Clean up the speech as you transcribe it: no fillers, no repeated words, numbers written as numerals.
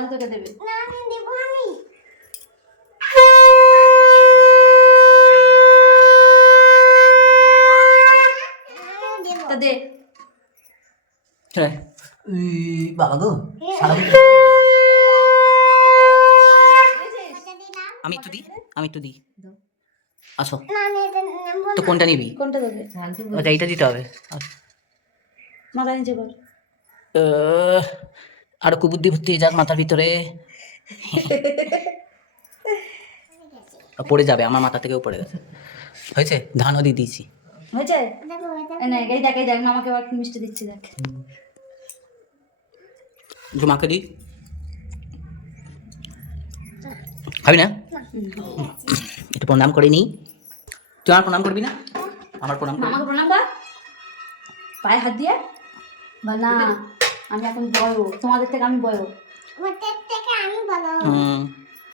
তাহলে তোকে দেবে। না আমি দেব আমি। তা দে। চলে বাবা গো সারা আমি একটু দিই আসো না আমি এটা নেব তো না। কোনটা নিবি কোনটা দেবে? আচ্ছা এইটা দিতে হবে মাথা নিচে কর। আরো কুবুদ্ধি ভর্তি হয়ে যাক মাথার ভিতরে পড়ে যাবে আমার মাথা থেকেও পড়ে গেছে হয়েছে ধানও দিয়ে দিয়েছি হয়েছে? দেখো এটা এই নে, এই দেখ আমাকে আবার মিষ্টি দিচ্ছি দেখ। জুমাকে দিই খাবি না একটু প্রণাম করে নিই তুই আমার প্রণাম করবি না আমার প্রণাম করবি আমাকে প্রণাম কর পায়ে হাত দিয়ে। বা না, আমি এখন বড়, তোমাদের থেকে আমি বড়। ওদের থেকে আমি বড়। হুম